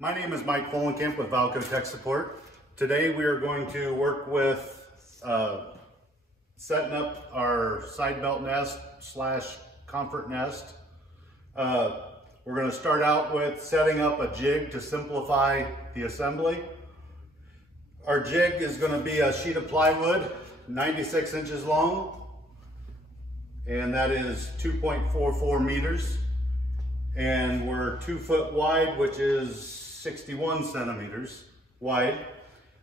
My name is Mike Folenkamp with val-co Tech Support. Today we are going to work with setting up our side belt nest / comfort nest. We're going to start out with setting up a jig to simplify the assembly. Our jig is going to be a sheet of plywood, 96 inches long, and that is 2.44 meters. And we're 2 foot wide, which is 61 centimeters wide,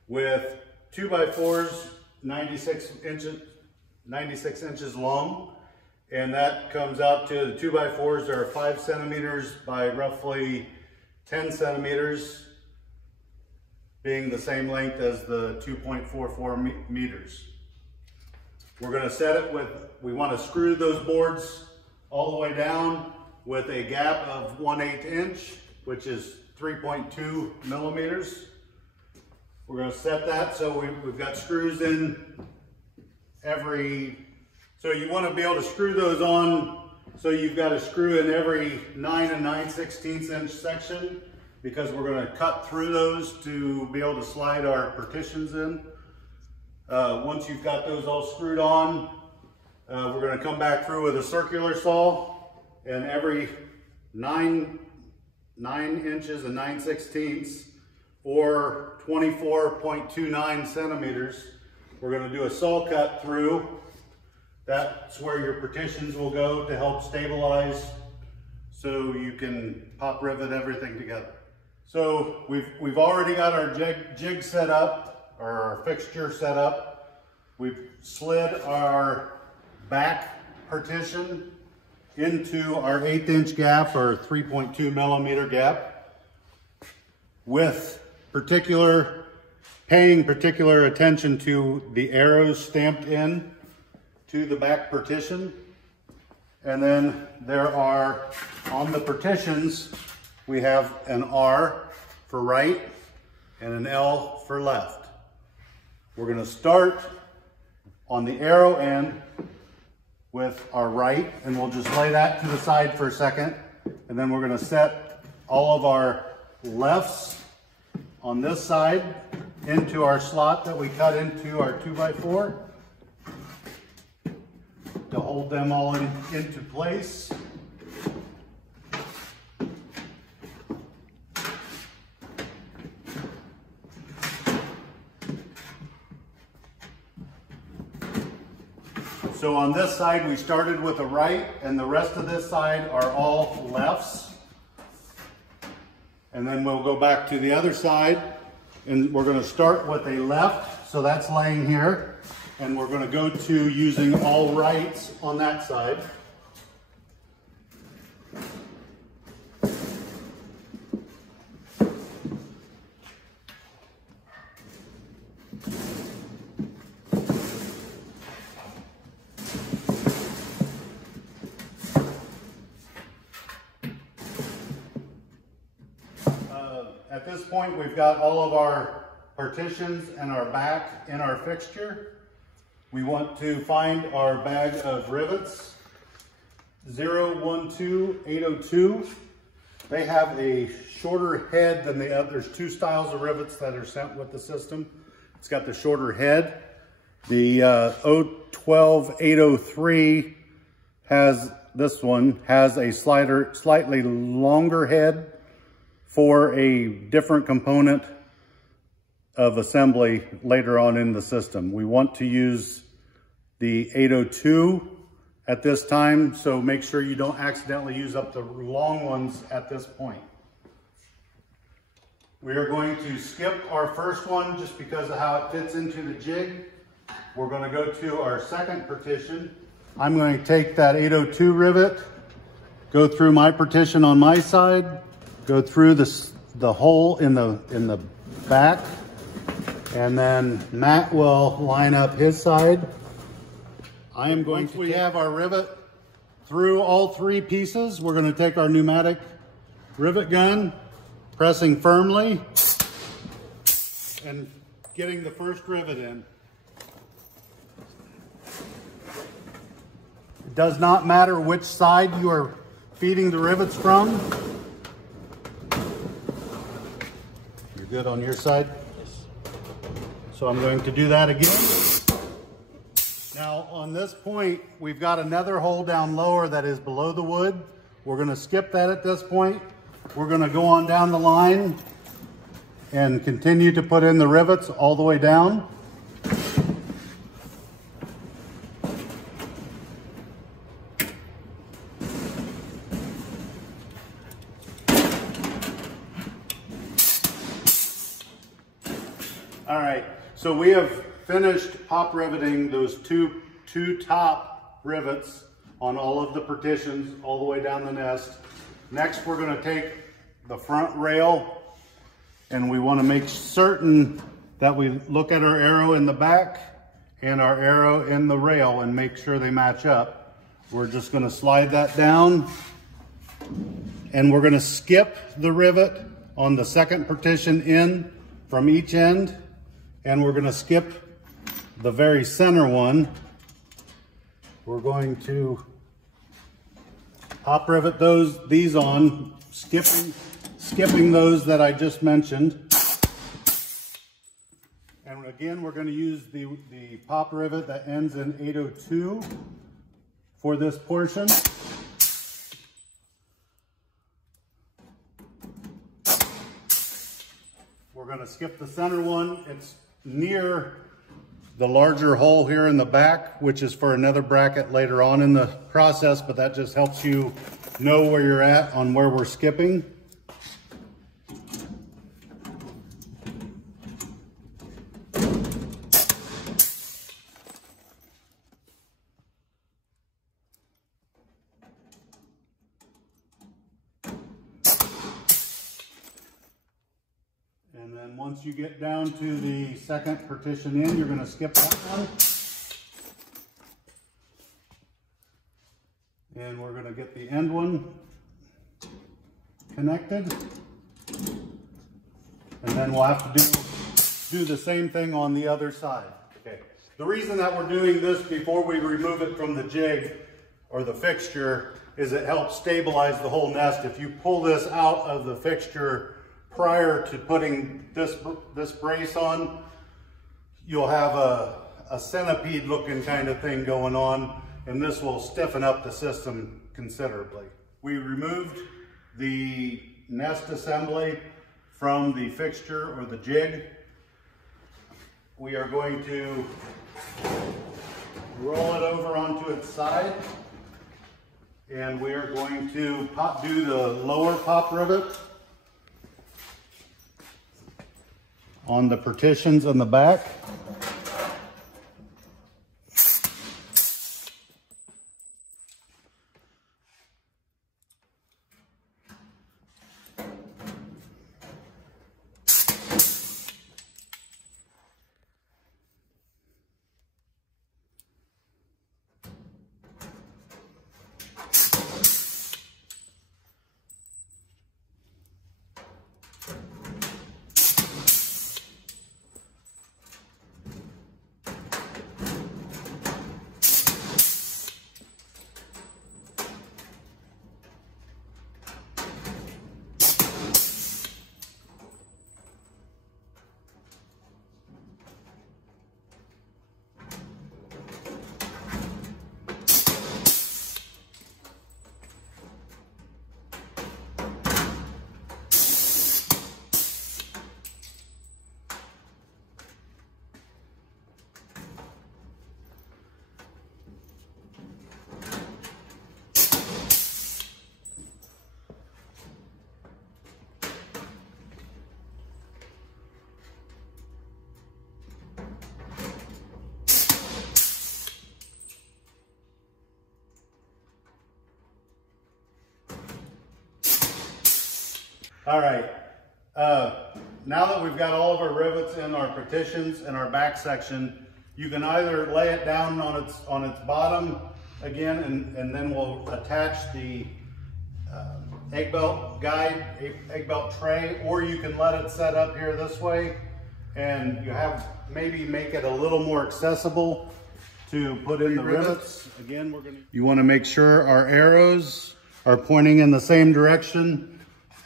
with 2x4s, 96 inches long. And that comes out to the 2x4s are 5 centimeters by roughly 10 centimeters, being the same length as the 2.44 meters. We're going to set it with, we want to screw those boards all the way down with a gap of 1/8 inch, which is 3.2 millimeters. We're going to set that so we've got screws in so you want to be able to screw those on, so you've got a screw in every 9 9/16 inch section, because we're going to cut through those to be able to slide our partitions in. Once you've got those all screwed on, we're going to come back through with a circular saw, and every 9 inches and 9/16 or 24.29 centimeters, we're going to do a saw cut through. That's where your partitions will go to help stabilize, so you can pop rivet everything together. So we've already got our jig set up, or our fixture set up. We've slid our back partition into our 1/8 inch gap, or 3.2 millimeter gap, with paying particular attention to the arrows stamped in to the back partition. And then there are, on the partitions, we have an R for right and an L for left. We're going to start on the arrow end with our right, and we'll just lay that to the side for a second. And then we're going to set all of our lefts on this side into our slot that we cut into our 2x4 to hold them all into place. So on this side, we started with a right, and the rest of this side are all lefts. And then we'll go back to the other side, and we're going to start with a left, so that's laying here. And we're going to go to using all rights on that side. At this point, we've got all of our partitions and our back in our fixture. We want to find our bag of rivets, 012802. They have a shorter head than the other. There's 2 styles of rivets that are sent with the system. It's got the shorter head. The 012803 this one has a slightly longer head for a different component of assembly later on in the system. We want to use the 802 at this time, so make sure you don't accidentally use up the long ones at this point. We are going to skip our first one just because of how it fits into the jig. We're going to go to our second partition. I'm going to take that 802 rivet, go through my partition on my side, go through the hole in the back, and then Matt will line up his side. I am going to have our rivet through all 3 pieces. We're going to take our pneumatic rivet gun, pressing firmly and getting the first rivet in. It does not matter which side you are feeding the rivets from. You're good on your side? Yes. So I'm going to do that again. Now on this point, we've got another hole down lower that is below the wood. We're going to skip that at this point. We're going to go on down the line and continue to put in the rivets all the way down. All right, so we have finished pop riveting those two top rivets on all of the partitions all the way down the nest. Next, we're going to take the front rail and we want to make certain that we look at our arrow in the back and our arrow in the rail and make sure they match up. We're just going to slide that down and we're going to skip the rivet on the second partition in from each end, and we're going to skip the very center one. We're going to pop rivet these on, skipping those that I just mentioned. And again, we're going to use the pop rivet that ends in 802 for this portion. We're going to skip the center one. It's near the larger hole here in the back, which is for another bracket later on in the process, but that just helps you know where you're at on where we're skipping. And then once you get down to the second partition in, you're going to skip that one. And we're going to get the end one connected. And then we'll have to do the same thing on the other side. Okay. The reason that we're doing this before we remove it from the jig or the fixture is it helps stabilize the whole nest. If you pull this out of the fixture prior to putting this brace on, you'll have a centipede looking kind of thing going on, and this will stiffen up the system considerably. We removed the nest assembly from the fixture or the jig. We are going to roll it over onto its side, and we are going to do the lower pop rivet on the partitions on the back. All right, now that we've got all of our rivets in our partitions and our back section, you can either lay it down on its bottom again, and then we'll attach the egg belt guide, egg belt tray, or you can let it set up here this way, and you have maybe make it a little more accessible to put in the rivets. Again, you want to make sure our arrows are pointing in the same direction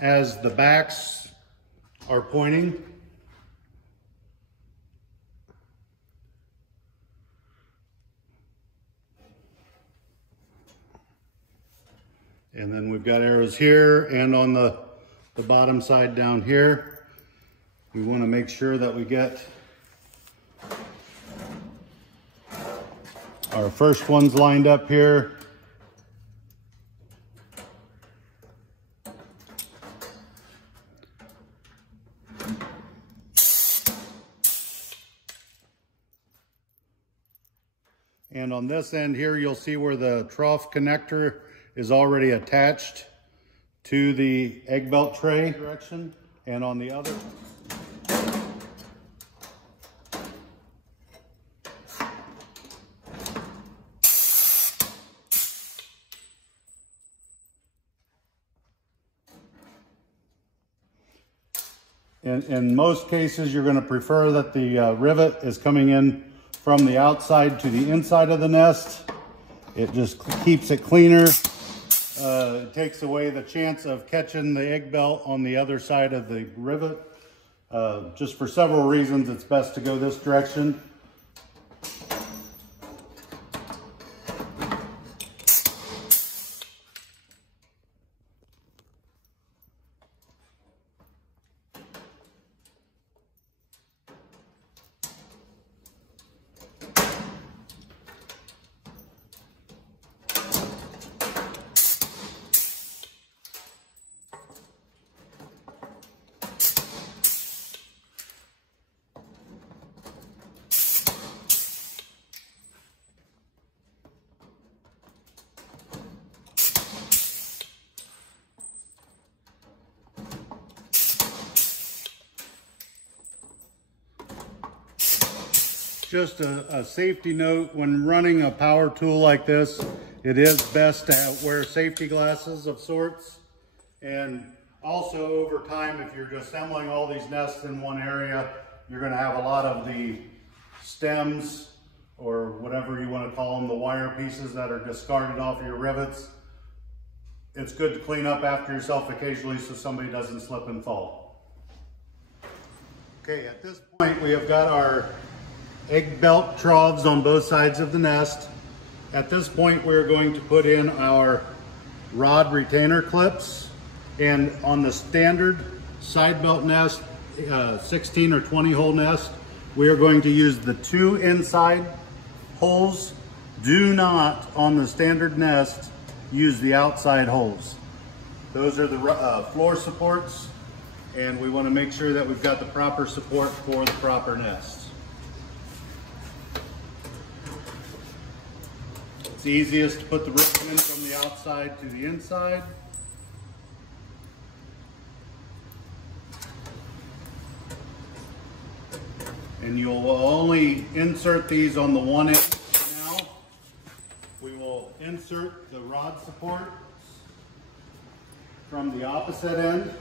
as the backs are pointing. And then we've got arrows here and on the bottom side down here. We want to make sure that we get our first ones lined up here. And on this end here, you'll see where the trough connector is already attached to the egg belt tray direction. And on the other, in most cases, you're going to prefer that the rivet is coming in from the outside to the inside of the nest. It just keeps it cleaner. It takes away the chance of catching the egg belt on the other side of the rivet. Just for several reasons, it's best to go this direction. Just a safety note, when running a power tool like this, it is best to wear safety glasses of sorts. And also over time, if you're assembling all these nests in one area, you're going to have a lot of the stems, or whatever you want to call them, the wire pieces that are discarded off of your rivets. It's good to clean up after yourself occasionally so somebody doesn't slip and fall. Okay, at this point we have got our egg belt troughs on both sides of the nest. At this point, we're going to put in our rod retainer clips. And on the standard side belt nest, 16 or 20 hole nest, we are going to use the 2 inside holes. Do not, on the standard nest, use the outside holes. Those are the floor supports, and we want to make sure that we've got the proper support for the proper nest. It's easiest to put the rope in from the outside to the inside. And you'll only insert these on the one end for now. We will insert the rod supports from the opposite end.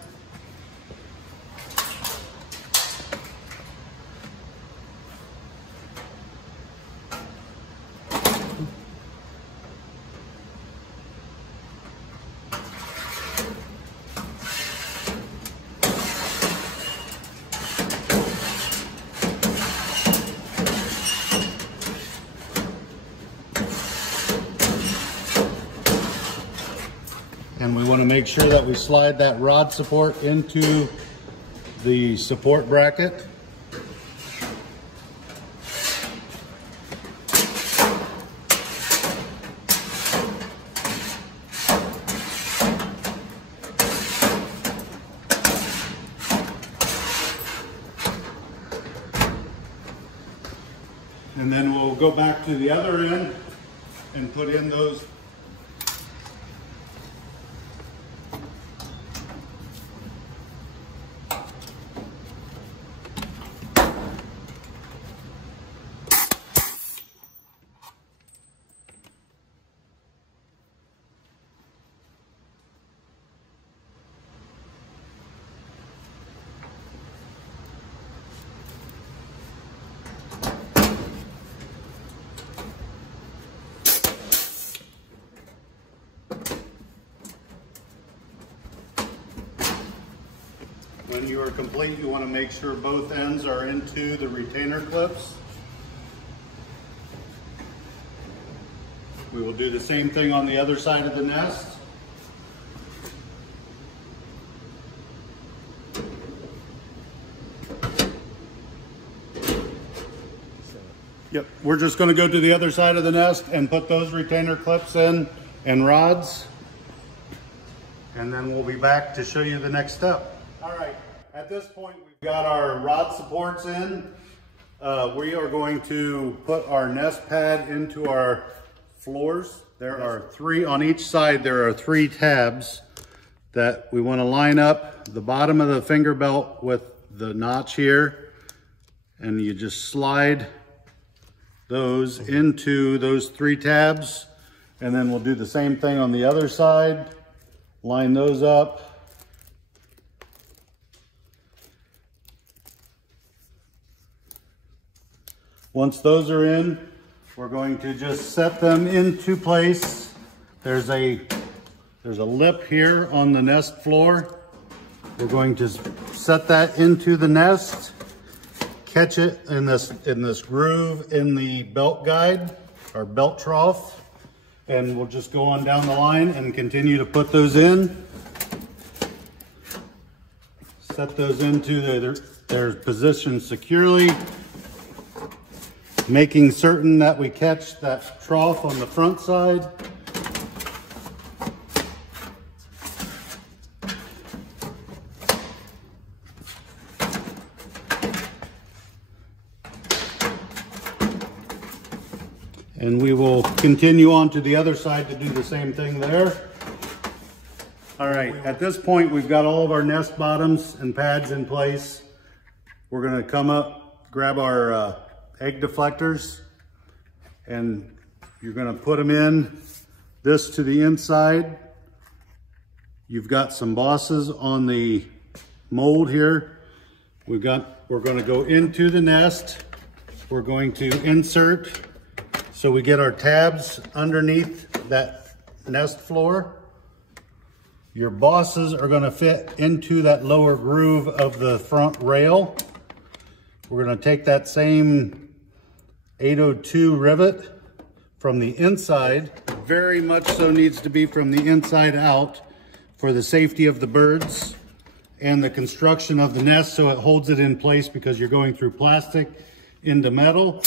And we want to make sure that we slide that rod support into the support bracket. And then we'll go back to the other end and put in those When you are complete, you want to make sure both ends are into the retainer clips. We will do the same thing on the other side of the nest. Yep, we're just going to go to the other side of the nest and put those retainer clips in and rods. And then we'll be back to show you the next step. All right, at this point we've got our rod supports in. We are going to put our nest pad into our floors. There are 3 on each side. There are 3 tabs that we want to line up the bottom of the finger belt with the notch here, and you just slide those into those 3 tabs, and then we'll do the same thing on the other side. Line those up. Once those are in, we're going to just set them into place. There's a lip here on the nest floor. We're going to set that into the nest. Catch it in this groove in the belt guide, or belt trough, and we'll just go on down the line and continue to put those in. Set those into their position securely, making certain that we catch that trough on the front side. And we will continue on to the other side to do the same thing there. All right, at this point, we've got all of our nest bottoms and pads in place. We're gonna come up, grab our egg deflectors, and you're gonna put them in this to the inside. You've got some bosses on the mold here. We're gonna go into the nest. We're going to insert so we get our tabs underneath that nest floor. Your bosses are gonna fit into that lower groove of the front rail. We're gonna take that same 802 rivet from the inside, very much so needs to be from the inside out for the safety of the birds and the construction of the nest, so it holds it in place because you're going through plastic into metal.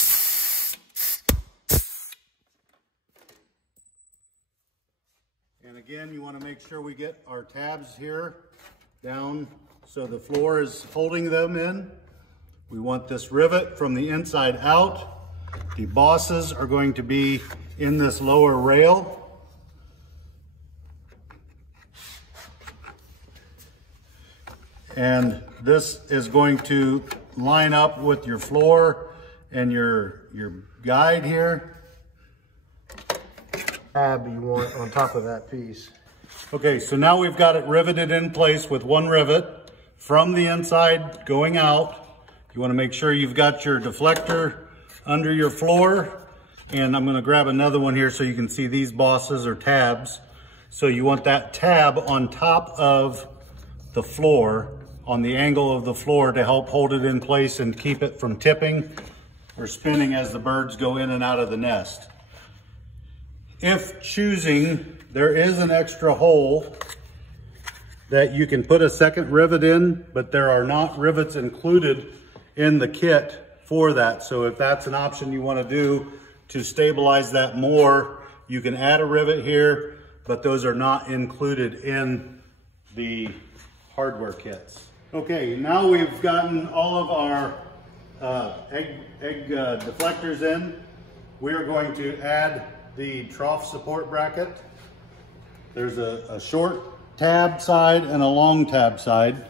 And again, you want to make sure we get our tabs here down so the floor is holding them in. We want this rivet from the inside out. The bosses are going to be in this lower rail. And this is going to line up with your floor and your guide here. Tab you want on top of that piece. Okay, so now we've got it riveted in place with one rivet from the inside going out. You want to make sure you've got your deflector under your floor, and I'm going to grab another one here so you can see these bosses or tabs. So you want that tab on top of the floor, on the angle of the floor, to help hold it in place and keep it from tipping or spinning as the birds go in and out of the nest. If choosing, there is an extra hole that you can put a second rivet in, but there are not rivets included in the kit for that. So if that's an option you want to do to stabilize that more, you can add a rivet here, but those are not included in the hardware kits. Okay, now we've gotten all of our egg deflectors in. We are going to add the trough support bracket. There's a short tab side and a long tab side.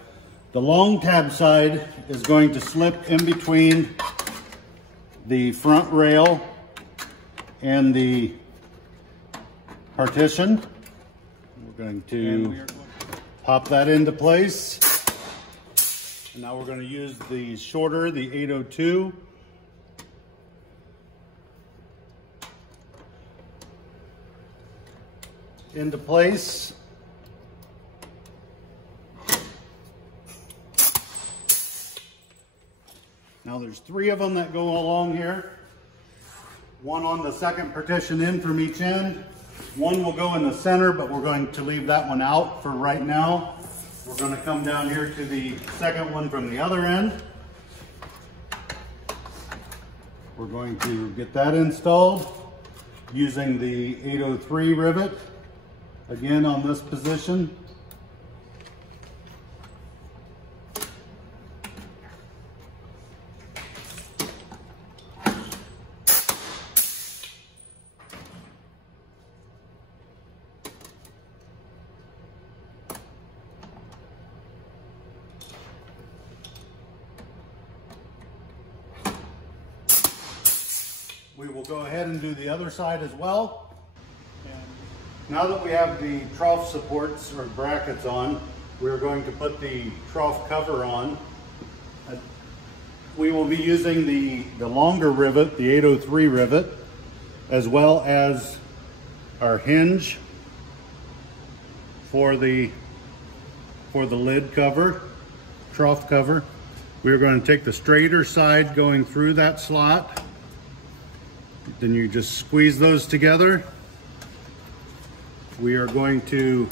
The long tab side is going to slip in between the front rail and the partition. We're going to pop that into place. And now we're going to use the shorter, the 802. Into place. Now there's 3 of them that go along here. One on the second partition in from each end. One will go in the center, but we're going to leave that one out for right now. We're going to come down here to the second one from the other end. We're going to get that installed using the 803 rivet, again on this position. We will go ahead and do the other side as well. And now that we have the trough supports or brackets on, we're going to put the trough cover on. We will be using the longer rivet, the 803 rivet, as well as our hinge for the lid cover, trough cover. We're going to take the straighter side going through that slot. Then you just squeeze those together. We are going to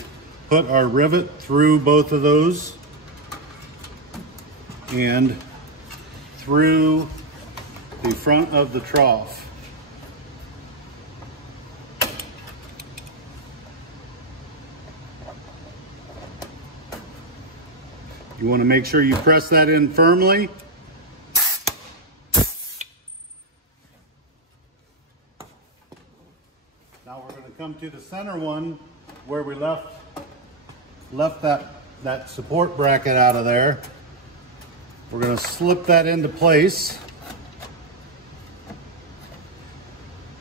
put our rivet through both of those and through the front of the trough. You want to make sure you press that in firmly. Now we're going to come to the center one where we left that support bracket out of there. We're going to slip that into place.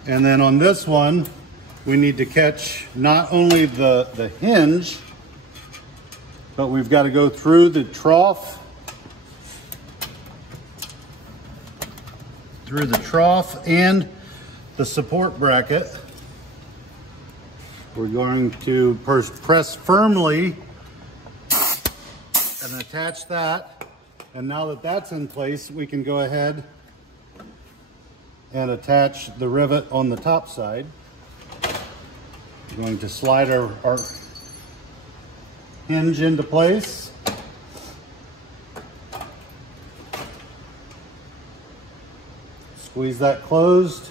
And then on this one, we need to catch not only the hinge, but we've got to go through the trough, and the support bracket. We're going to press firmly and attach that. And now that that's in place, we can go ahead and attach the rivet on the top side. We're going to slide our hinge into place. Squeeze that closed.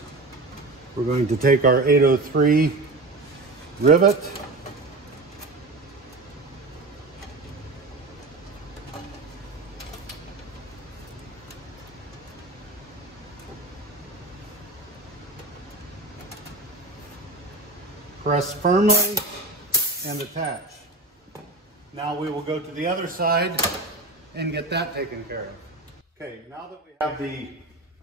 We're going to take our 803 rivet, press firmly and attach. Now we will go to the other side and get that taken care of. Okay, now that we have the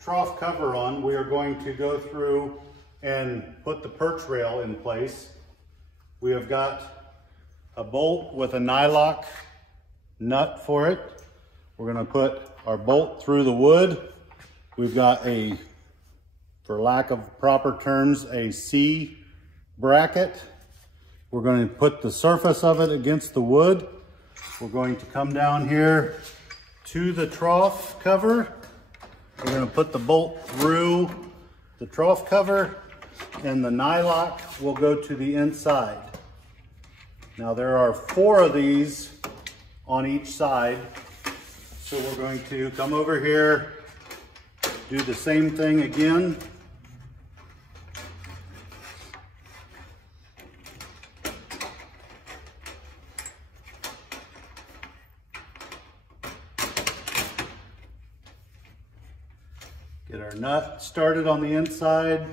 trough cover on, we are going to go through and put the perch rail in place. We have got a bolt with a nylock nut for it. We're going to put our bolt through the wood. We've got a, for lack of proper terms, a C bracket. We're going to put the surface of it against the wood. We're going to come down here to the trough cover. We're going to put the bolt through the trough cover, and the nylock will go to the inside. Now there are 4 of these on each side. So we're going to come over here, do the same thing again. Get our nut started on the inside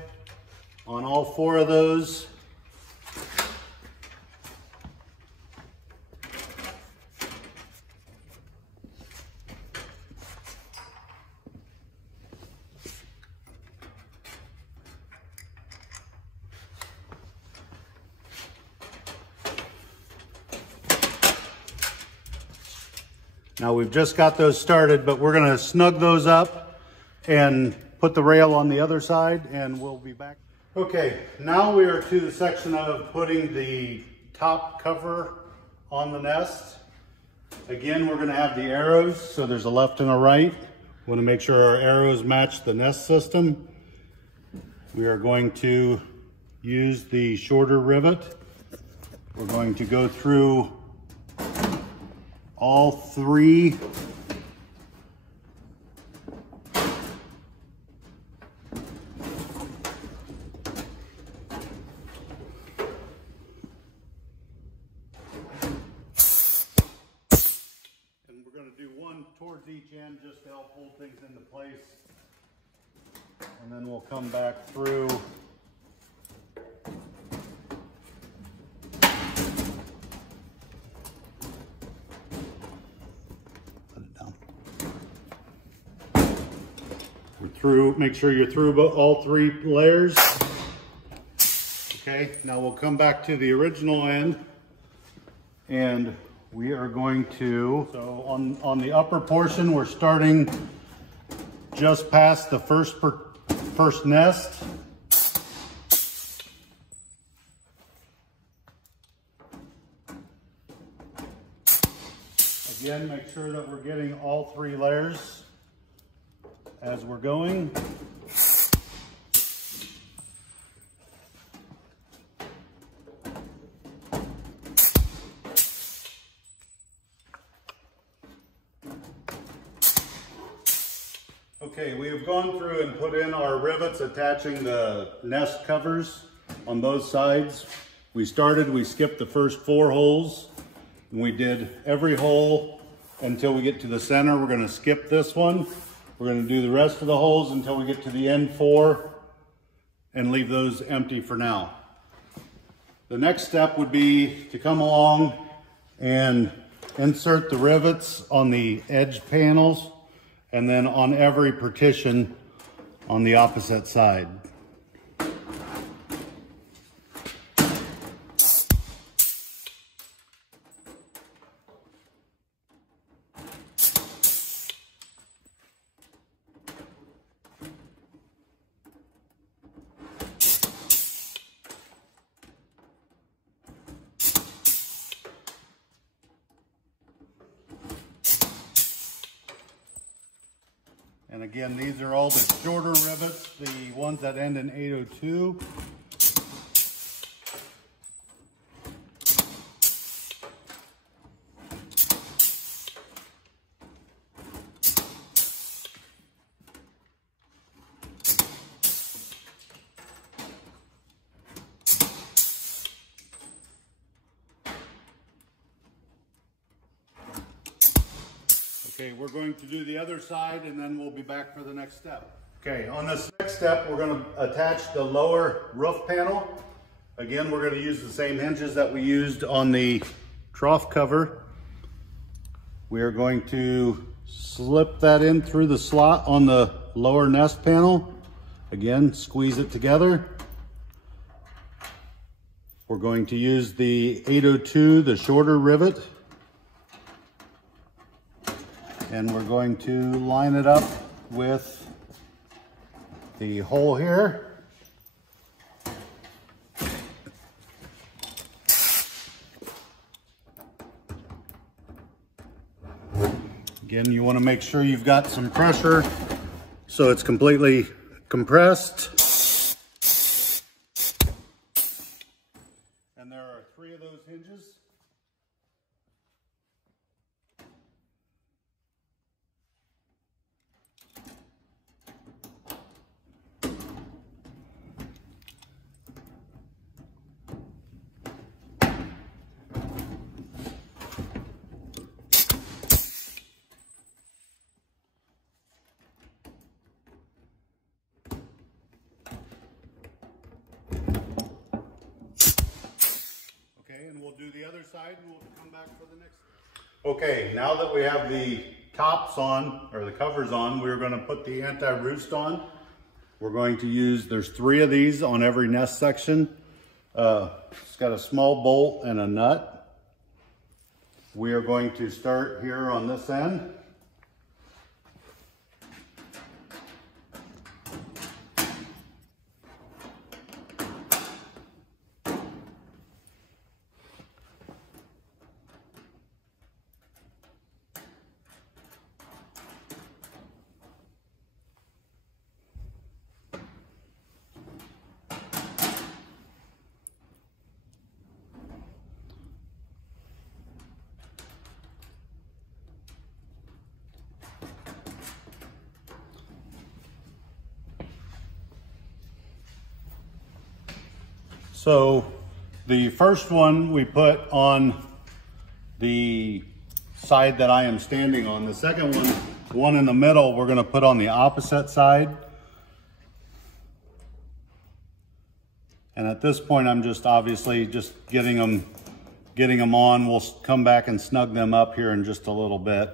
on all 4 of those. Now we've just got those started, but we're going to snug those up and put the rail on the other side, and we'll be back. Okay, now we are to the section of putting the top cover on the nest. Again, we're going to have the arrows, so there's a left and a right. Want to make sure our arrows match the nest system. We are going to use the shorter rivet. We're going to go through all three towards each end just to help hold things into place, and then we'll come back through put it down. We're through, make sure you're through all three layers. Okay, now we'll come back to the original end, and we are going to, so on the upper portion, we're starting just past the first nest. Again, make sure that we're getting all three layers as we're going. Okay, we have gone through and put in our rivets attaching the nest covers on both sides. We skipped the first 4 holes, and we did every hole until we get to the center. We're going to skip this one. We're going to do the rest of the holes until we get to the end 4 and leave those empty for now. The next step would be to come along and insert the rivets on the edge panels, and then on every partition on the opposite side. And again, these are all the shorter rivets, the ones that end in 802. Okay, we're going to do the other side and then we'll be back for the next step. Okay, on this next step, we're going to attach the lower roof panel. Again, we're going to use the same hinges that we used on the trough cover. We are going to slip that in through the slot on the lower nest panel. Again, squeeze it together. We're going to use the 802, the shorter rivet. And we're going to line it up with the hole here. Again, you want to make sure you've got some pressure so it's completely compressed. And there are 3 of those hinges. And we'll do the other side and we'll come back for the next. Okay, now that we have the tops on, or the covers on, we're going to put the anti-roost on. We're going to use, there's 3 of these on every nest section. It's got a small bolt and a nut. We are going to start here on this end. So the first one we put on the side that I am standing on. The second one, the one in the middle, we're going to put on the opposite side. And at this point, I'm just obviously just getting them on. We'll come back and snug them up here in just a little bit.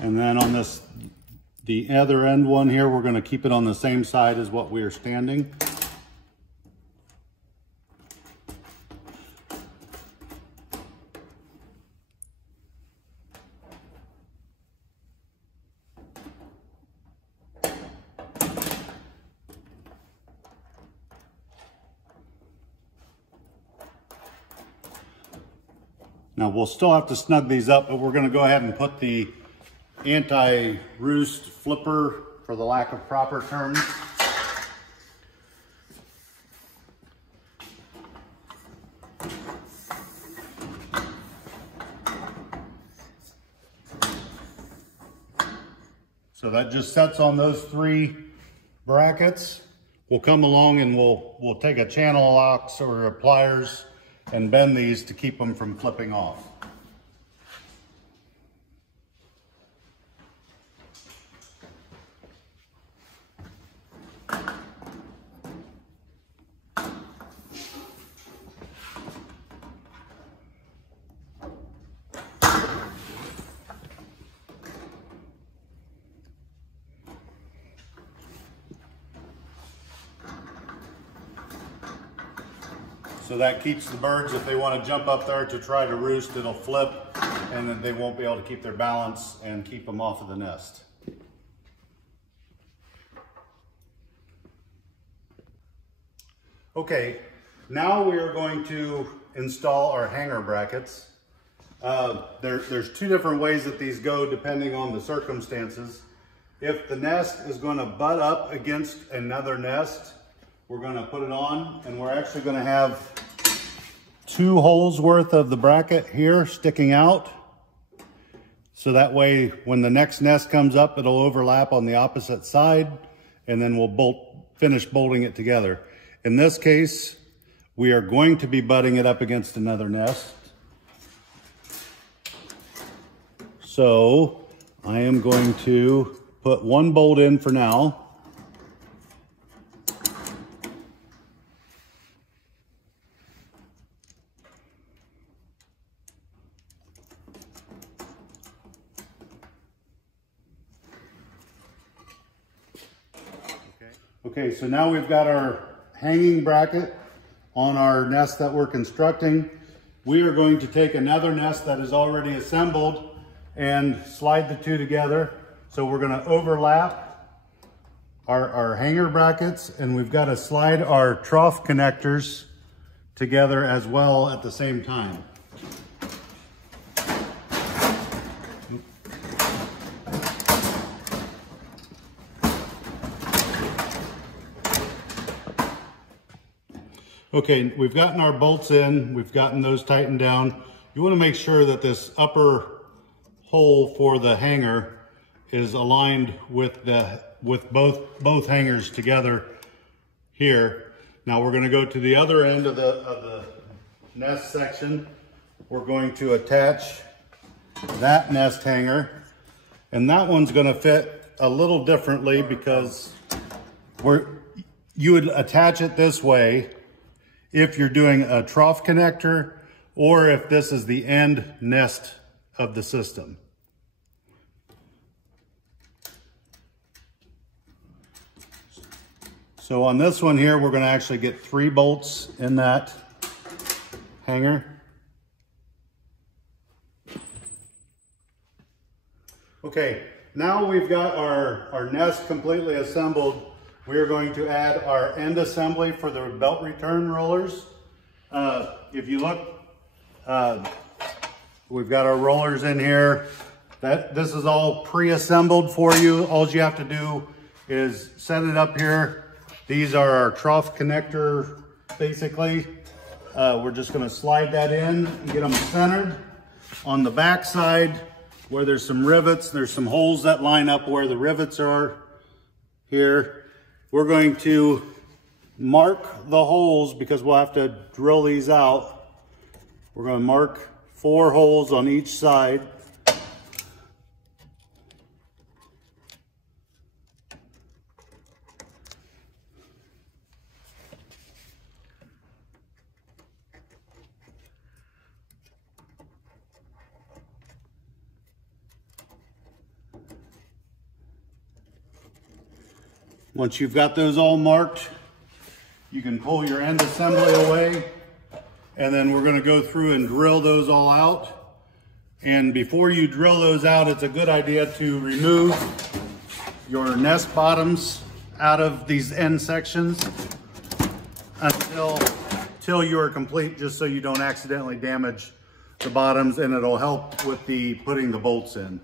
And then on this, the other end one here, we're going to keep it on the same side as what we are standing. Now we'll still have to snug these up, but we're going to go ahead and put the Anti-Roost Flipper, for the lack of proper terms. So that just sets on those 3 brackets. We'll come along and we'll take a channel locks or pliers and bend these to keep them from flipping off. So that keeps the birds, if they want to jump up there to try to roost, it'll flip and then they won't be able to keep their balance and keep them off of the nest. Okay, now we are going to install our hanger brackets. There's 2 different ways that these go depending on the circumstances. If the nest is going to butt up against another nest, we're going to put it on, and we're actually going to have 2 holes worth of the bracket here sticking out. So that way, when the next nest comes up, it'll overlap on the opposite side, and then we'll finish bolting it together. In this case, we are going to be butting it up against another nest. So I am going to put 1 bolt in for now. Okay, so now we've got our hanging bracket on our nest that we're constructing. We are going to take another nest that is already assembled and slide the 2 together. So we're going to overlap our hanger brackets, and we've got to slide our trough connectors together as well at the same time. Okay, we've gotten our bolts in, we've gotten those tightened down. You want to make sure that this upper hole for the hanger is aligned with both hangers together here. Now we're going to go to the other end of the nest section. We're going to attach that nest hanger, and that one's going to fit a little differently because you would attach it this way if you're doing a trough connector, or if this is the end nest of the system. So on this one here, we're going to actually get 3 bolts in that hanger. Okay, now we've got our nest completely assembled. We are going to add our end assembly for the belt return rollers. If you look, we've got our rollers in here. This is all pre-assembled for you. All you have to do is set it up here. These are our trough connector, basically. We're just gonna slide that in and get them centered. On the back side, where there's some rivets, there's some holes that line up where the rivets are here. We're going to mark the holes because we'll have to drill these out. We're going to mark 4 holes on each side. Once you've got those all marked, you can pull your end assembly away, and then we're going to go through and drill those all out. And before you drill those out, it's a good idea to remove your nest bottoms out of these end sections until you are complete, just so you don't accidentally damage the bottoms, and it'll help with putting the bolts in.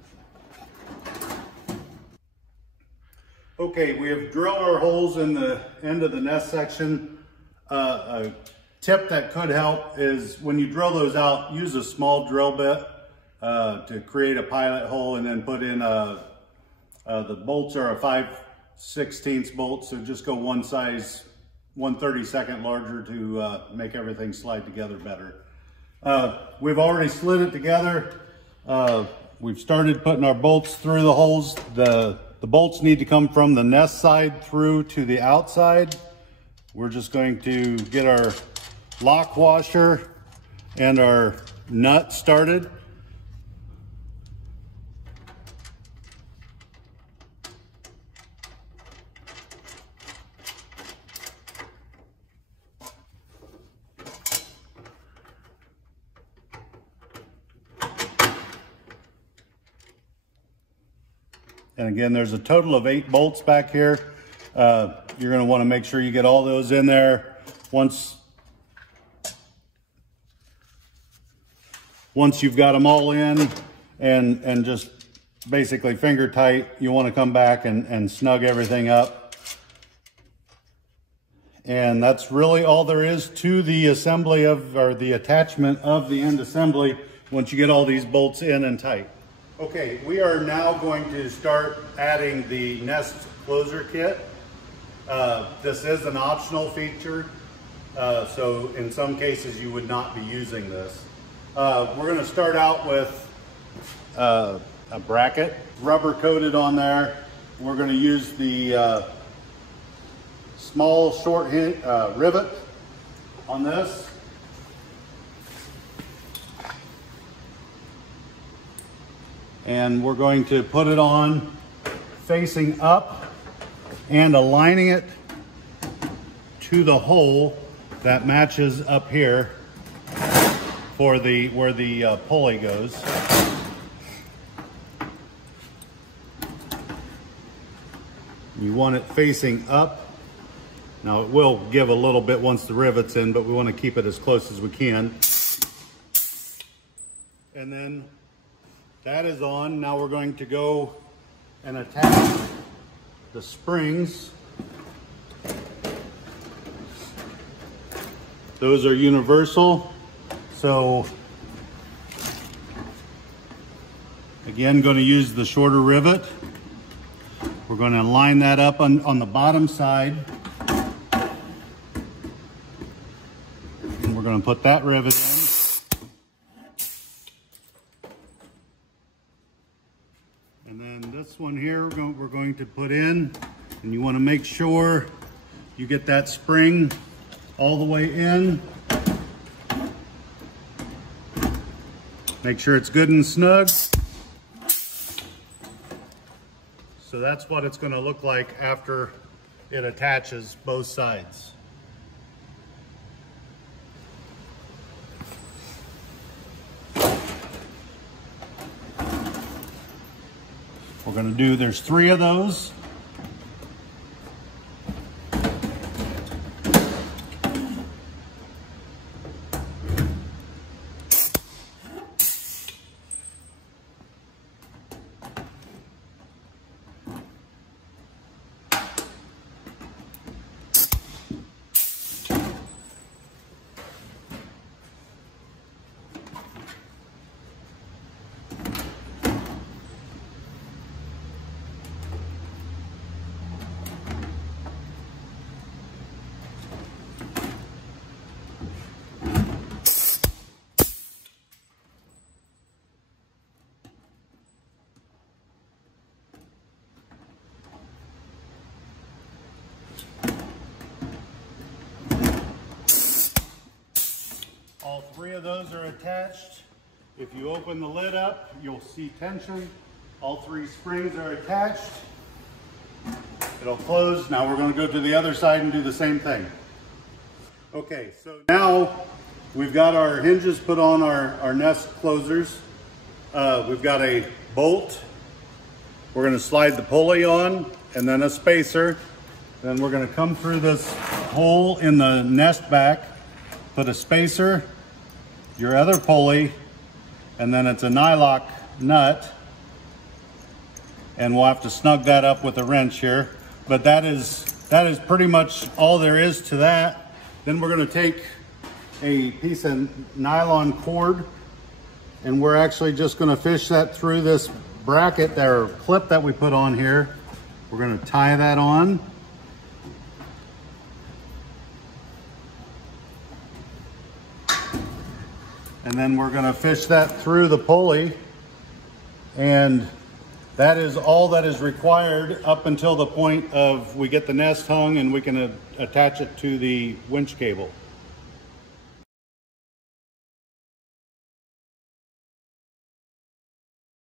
Okay, we have drilled our holes in the end of the nest section. A tip that could help is when you drill those out, use a small drill bit to create a pilot hole, and then put in the bolts are a 5/16 bolt, so just go one size, 1/32 larger to make everything slide together better. We've already slid it together. We've started putting our bolts through the holes. The bolts need to come from the nest side through to the outside. We're just going to get our lock washer and our nut started. And again, there's a total of 8 bolts back here. You're gonna wanna make sure you get all those in there. Once you've got them all in and just basically finger tight, you wanna come back and snug everything up. And that's really all there is to the assembly or the attachment of the end assembly once you get all these bolts in and tight. Okay, we are now going to start adding the nest closer kit. This is an optional feature, so in some cases you would not be using this. We're going to start out with a bracket, rubber coated on there. We're going to use the small short rivet on this. And we're going to put it on facing up and aligning it to the hole that matches up here for where the pulley goes. You want it facing up. Now it will give a little bit once the rivet's in, but we want to keep it as close as we can. And then that is on. Now we're going to go and attach the springs. Those are universal. So again, going to use the shorter rivet. We're going to line that up on the bottom side. And we're going to put that rivet in. This one here we're going to put in, and you want to make sure you get that spring all the way in. Make sure it's good and snug. So that's what it's going to look like after it attaches both sides. We're going to do, there's 3 of those. All 3 of those are attached. If you open the lid up, you'll see tension. All 3 springs are attached. It'll close. Now we're going to go to the other side and do the same thing. Okay, so now we've got our hinges put on our nest closers. We've got a bolt. We're going to slide the pulley on and then a spacer. Then we're going to come through this hole in the nest back, put a spacer, your other pulley, and then it's a nylock nut, and we'll have to snug that up with a wrench here. But that is pretty much all there is to that. Then we're going to take a piece of nylon cord, and we're actually just going to fish that through this bracket or clip that we put on here. We're going to tie that on. And then we're going to fish that through the pulley, and that is all that is required up until the point of we get the nest hung and we can attach it to the winch cable.